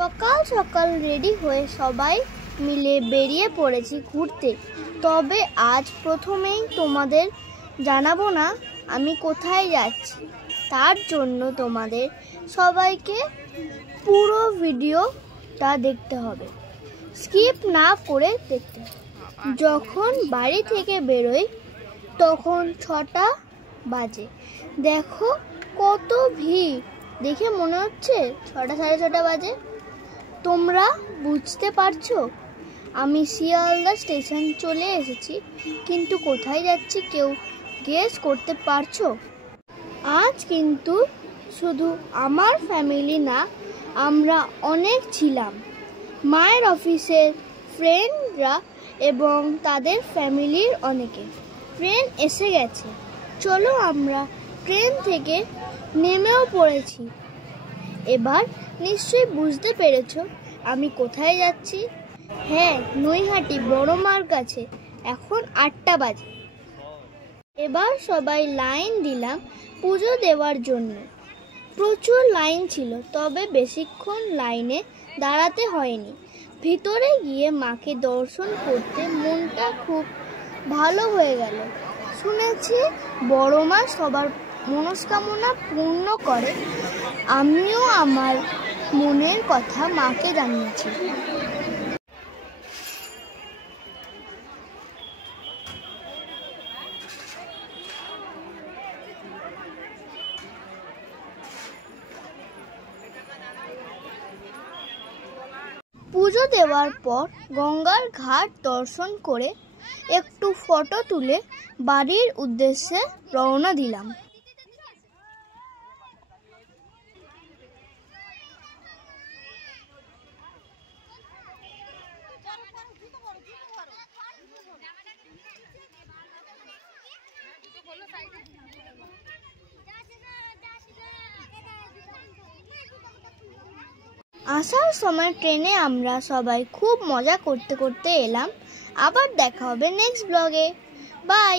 সকাল সকাল রেডি হয়ে সবাই মিলে বেরিয়ে পড়েছি ঘুরতে। তবে আজ প্রথমেই তোমাদের জানাবো না আমি কোথায় যাচ্ছি। তার জন্য তোমাদের সবাইকে পুরো ভিডিওটা দেখতে হবে, স্কিপ না করে দেখতে হবে। যখন বাড়ি থেকে বেরোই তখন 6টা বাজে। দেখো কত ভিড়, দেখে মনে হচ্ছে 6টা সাড়ে 6টা বাজে। তোমরা বুঝতে পারছো আমি শিয়ালদা স্টেশন চলে এসেছি, কিন্তু কোথায় যাচ্ছি কেউ গেস করতে পারছো? আজ কিন্তু শুধু আমার ফ্যামিলি না, আমরা অনেক ছিলাম। মায়ের অফিসের ফ্রেন্ডরা এবং তাদের ফ্যামিলির অনেকে। ট্রেন এসে গেছে, চলো আমরা ট্রেন থেকে নেমেও পড়েছি। এবার নিশ্চয়ই বুঝতে পেরেছো আমি কোথায় যাচ্ছি। হ্যাঁ, নৈহাটি বড় মার কাছে। এখন 8টা বাজে। এবার সবাই লাইন দিলাম পুজো দেওয়ার জন্য। প্রচুর লাইন ছিল, তবে বেশিক্ষণ লাইনে দাঁড়াতে হয়নি। ভিতরে গিয়ে মাকে দর্শন করতে মনটা খুব ভালো হয়ে গেল। শুনেছি বড় মা সবার মনস্কামনা পূর্ণ করে। আমিও আমার মনের কথা মাকে জানিয়েছি। পুজো দেওয়ার পর গঙ্গার ঘাট দর্শন করে একটু ফটো তুলে বাড়ির উদ্দেশ্যে রওনা দিলাম। আসার সময় ট্রেনে আমরা সবাই খুব মজা করতে করতে এলাম। আবার দেখা হবে নেক্সট ব্লগে। বাই।